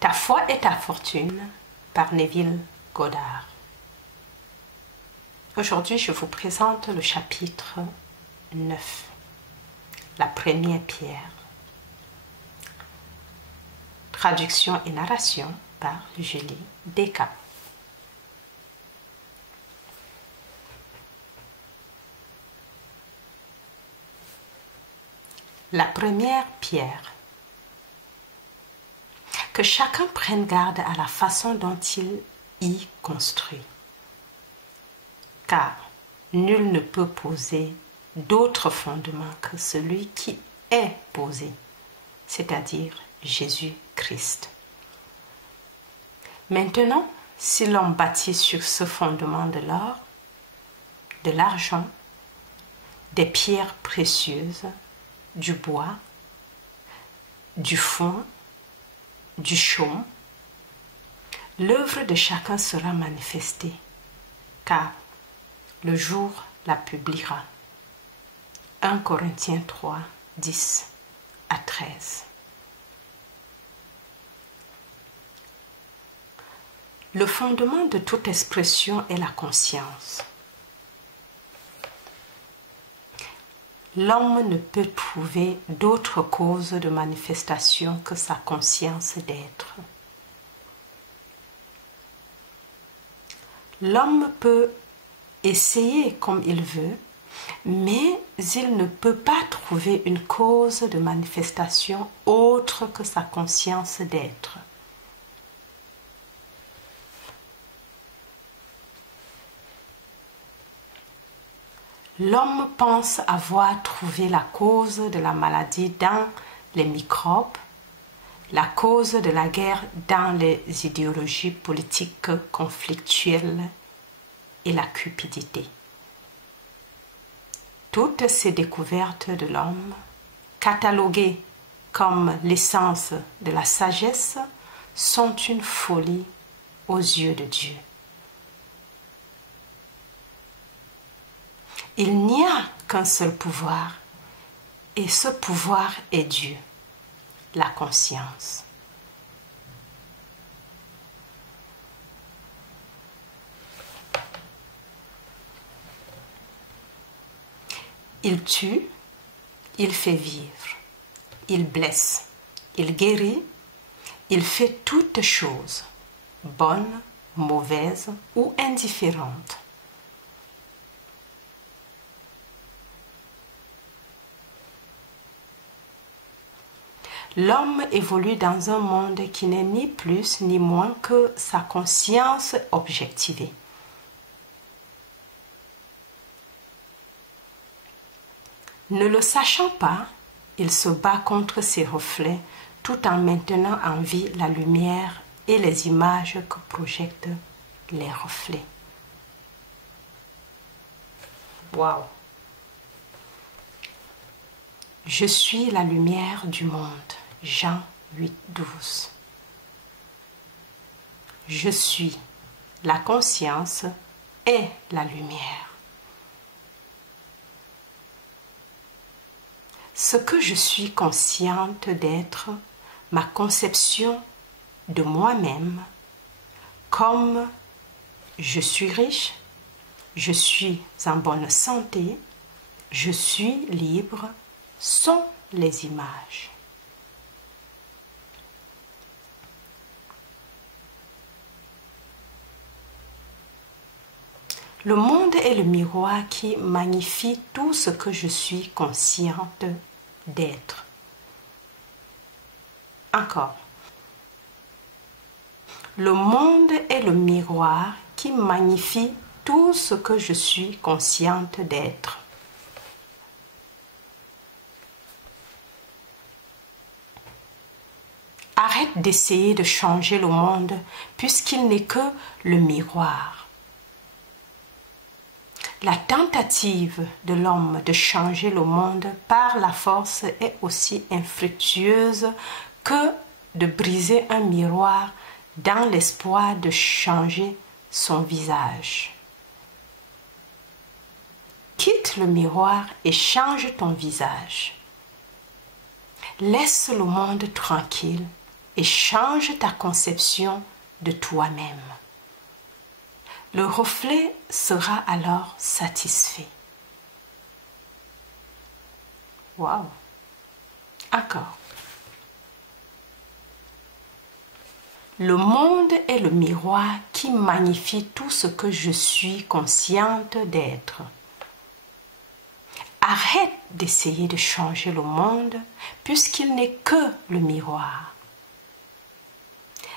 Ta foi et ta fortune par Neville Goddard. Aujourd'hui, je vous présente le chapitre 9, la première pierre. Traduction et narration par Julie Descamps. La première pierre. Que chacun prenne garde à la façon dont il y construit. Car nul ne peut poser d'autre fondement que celui qui est posé, c'est-à-dire Jésus-Christ. Maintenant, si l'on bâtit sur ce fondement de l'or, de l'argent, des pierres précieuses, du bois, du foin, du chaume, l'œuvre de chacun sera manifestée, car le jour la publiera. 1 Corinthiens 3, 10 à 13. Le fondement de toute expression est la conscience. L'homme ne peut trouver d'autre cause de manifestation que sa conscience d'être. L'homme peut essayer comme il veut, mais il ne peut pas trouver une cause de manifestation autre que sa conscience d'être. L'homme pense avoir trouvé la cause de la maladie dans les microbes, la cause de la guerre dans les idéologies politiques conflictuelles et la cupidité. Toutes ces découvertes de l'homme, cataloguées comme l'essence de la sagesse, sont une folie aux yeux de Dieu. Il n'y a qu'un seul pouvoir, et ce pouvoir est Dieu, la conscience. Il tue, il fait vivre, il blesse, il guérit, il fait toutes choses, bonnes, mauvaises ou indifférentes. L'homme évolue dans un monde qui n'est ni plus ni moins que sa conscience objectivée. Ne le sachant pas, il se bat contre ses reflets tout en maintenant en vie la lumière et les images que projettent les reflets. Waouh! Je suis la lumière du monde. Jean 8, 12. Je suis, la conscience est la lumière. Ce que je suis consciente d'être, ma conception de moi-même, comme je suis riche, je suis en bonne santé, je suis libre, sont les images. Le monde est le miroir qui magnifie tout ce que je suis consciente d'être. Encore. Le monde est le miroir qui magnifie tout ce que je suis consciente d'être. Arrête d'essayer de changer le monde puisqu'il n'est que le miroir. La tentative de l'homme de changer le monde par la force est aussi infructueuse que de briser un miroir dans l'espoir de changer son visage. Quitte le miroir et change ton visage. Laisse le monde tranquille et change ta conception de toi-même. Le reflet sera alors satisfait. Waouh! Encore. Le monde est le miroir qui magnifie tout ce que je suis consciente d'être. Arrête d'essayer de changer le monde puisqu'il n'est que le miroir.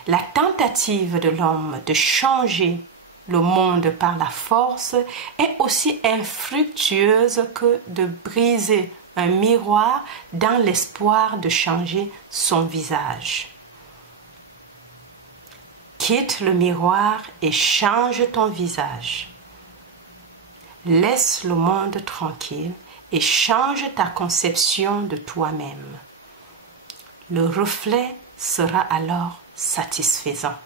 La tentative de l'homme de changer le monde par la force est aussi infructueuse que de briser un miroir dans l'espoir de changer son visage. Quitte le miroir et change ton visage. Laisse le monde tranquille et change ta conception de toi-même. Le reflet sera alors satisfaisant.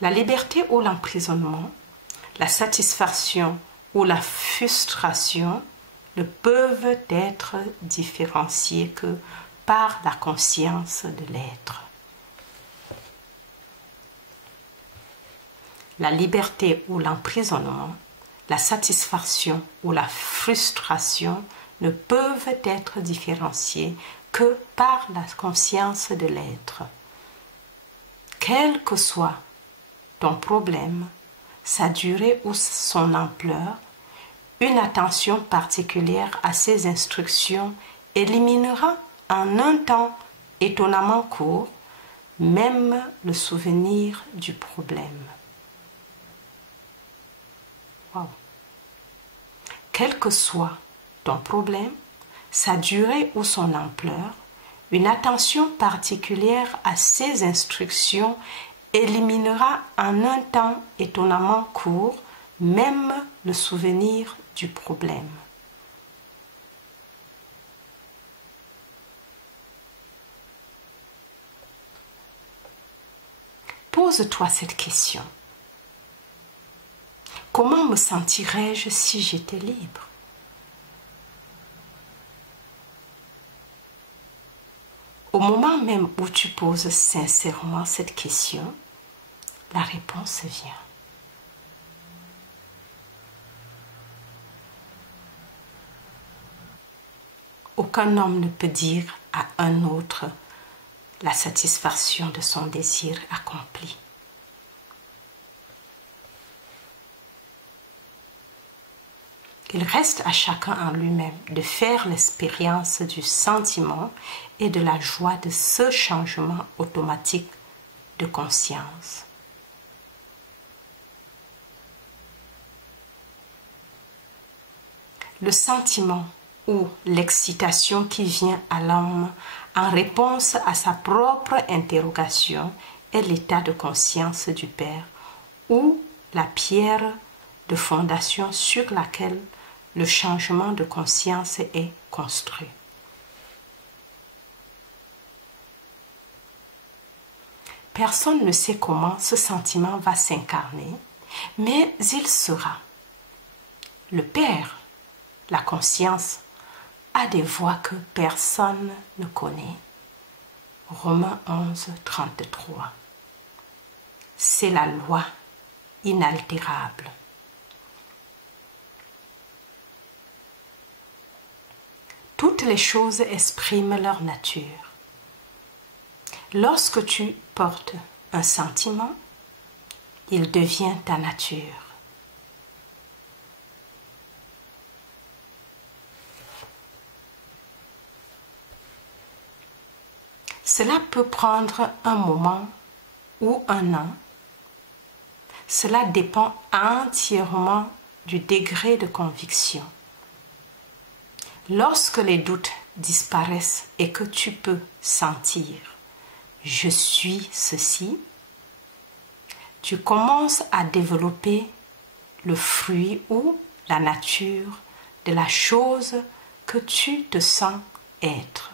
La liberté ou l'emprisonnement, la satisfaction ou la frustration ne peuvent être différenciés que par la conscience de l'être. La liberté ou l'emprisonnement, la satisfaction ou la frustration ne peuvent être différenciés que par la conscience de l'être. Quel que soit ton problème, sa durée ou son ampleur, une attention particulière à ces instructions éliminera en un temps étonnamment court même le souvenir du problème. Wow. Quel que soit ton problème, sa durée ou son ampleur, une attention particulière à ces instructions éliminera en un temps étonnamment court même le souvenir du problème. Pose-toi cette question. Comment me sentirais-je si j'étais libre? Au moment même où tu poses sincèrement cette question, la réponse vient. Aucun homme ne peut dire à un autre la satisfaction de son désir accompli. Il reste à chacun en lui-même de faire l'expérience du sentiment et de la joie de ce changement automatique de conscience. Le sentiment ou l'excitation qui vient à l'homme en réponse à sa propre interrogation est l'état de conscience du Père ou la pierre de fondation sur laquelle le changement de conscience est construit. Personne ne sait comment ce sentiment va s'incarner, mais il sera. Le Père, la conscience, a des voies que personne ne connaît. Romains 11, 33. C'est la loi inaltérable. Toutes les choses expriment leur nature. Lorsque tu portes un sentiment, il devient ta nature. Cela peut prendre un moment ou un an. Cela dépend entièrement du degré de conviction. Lorsque les doutes disparaissent et que tu peux sentir « je suis ceci », tu commences à développer le fruit ou la nature de la chose que tu te sens être.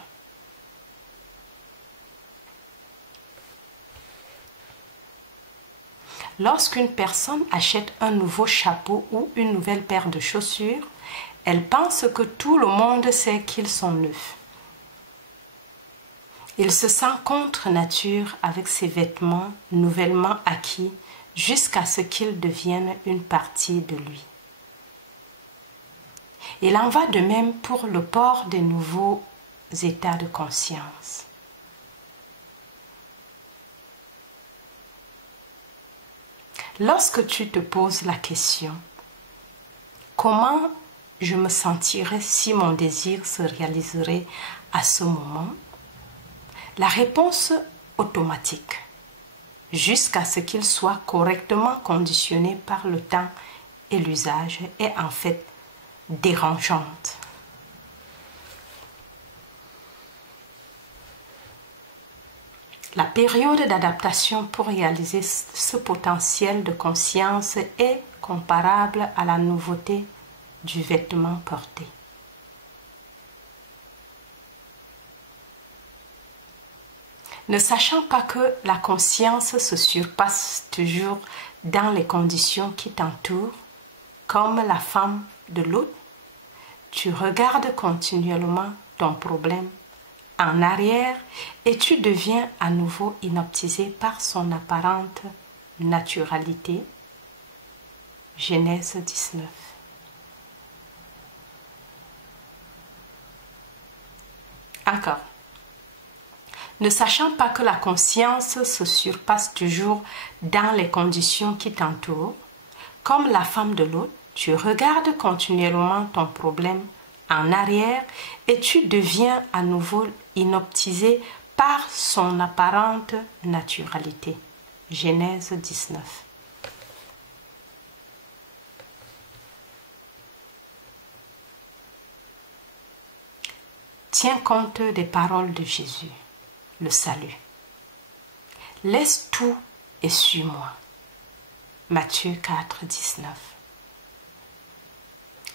Lorsqu'une personne achète un nouveau chapeau ou une nouvelle paire de chaussures, Elle pense que tout le monde sait qu'ils sont neufs. Il se sent contre nature avec ses vêtements nouvellement acquis jusqu'à ce qu'ils deviennent une partie de lui. Il en va de même pour le port des nouveaux états de conscience. Lorsque tu te poses la question « Comment je me sentirais si mon désir se réaliserait à ce moment ?» La réponse automatique, jusqu'à ce qu'il soit correctement conditionné par le temps et l'usage, est en fait dérangeante. La période d'adaptation pour réaliser ce potentiel de conscience est comparable à la nouveauté du vêtement porté. Ne sachant pas que la conscience se surpasse toujours dans les conditions qui t'entourent, comme la femme de l'autre, tu regardes continuellement ton problème en arrière et tu deviens à nouveau inoptisé par son apparente naturalité. Genèse 19. Encore. Ne sachant pas que la conscience se surpasse toujours dans les conditions qui t'entourent, comme la femme de l'autre, tu regardes continuellement ton problème en arrière et tu deviens à nouveau inoptisé par son apparente naturalité. Genèse 19. Tiens compte des paroles de Jésus, le salut. Laisse tout et suis-moi. Matthieu 4, 19.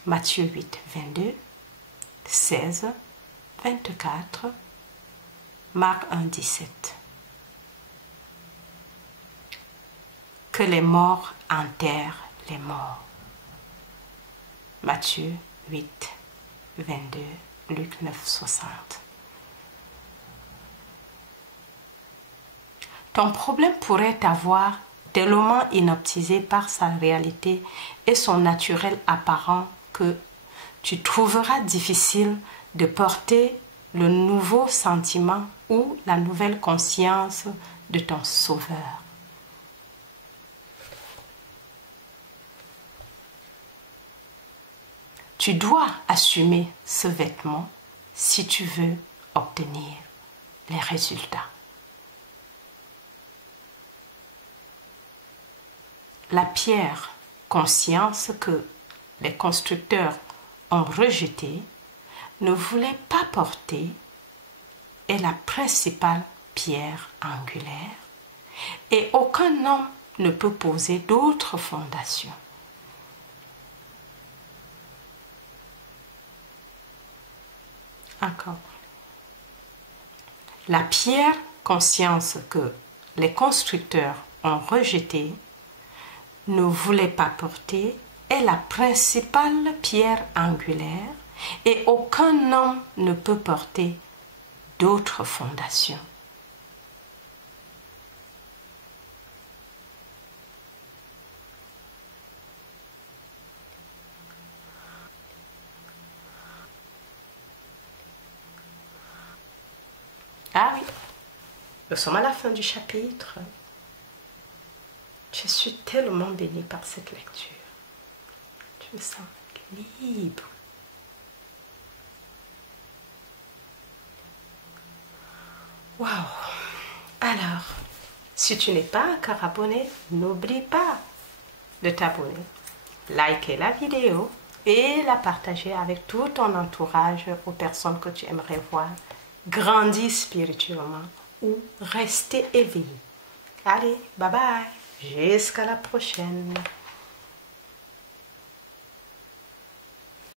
Matthieu 8, 22, 16, 24, Marc 1, 17. Que les morts enterrent les morts. Matthieu 8, 22, Luc 9, 60. Ton problème pourrait t'avoir tellement inoptisé par sa réalité et son naturel apparent que tu trouveras difficile de porter le nouveau sentiment ou la nouvelle conscience de ton Sauveur. Tu dois assumer ce vêtement si tu veux obtenir les résultats. La pierre conscience que les constructeurs ont rejetée ne voulait pas porter est la principale pierre angulaire et aucun homme ne peut poser d'autres fondations. Encore. La pierre conscience que les constructeurs ont rejetée ne voulait pas porter est la principale pierre angulaire et aucun homme ne peut porter d'autres fondations. Ah oui, nous sommes à la fin du chapitre. Je suis tellement bénie par cette lecture. Je me sens libre. Waouh! Alors, si tu n'es pas encore abonné, n'oublie pas de t'abonner, liker la vidéo et la partager avec tout ton entourage aux personnes que tu aimerais voir grandir spirituellement ou rester éveillé. Allez, bye bye! Jusqu'à la prochaine.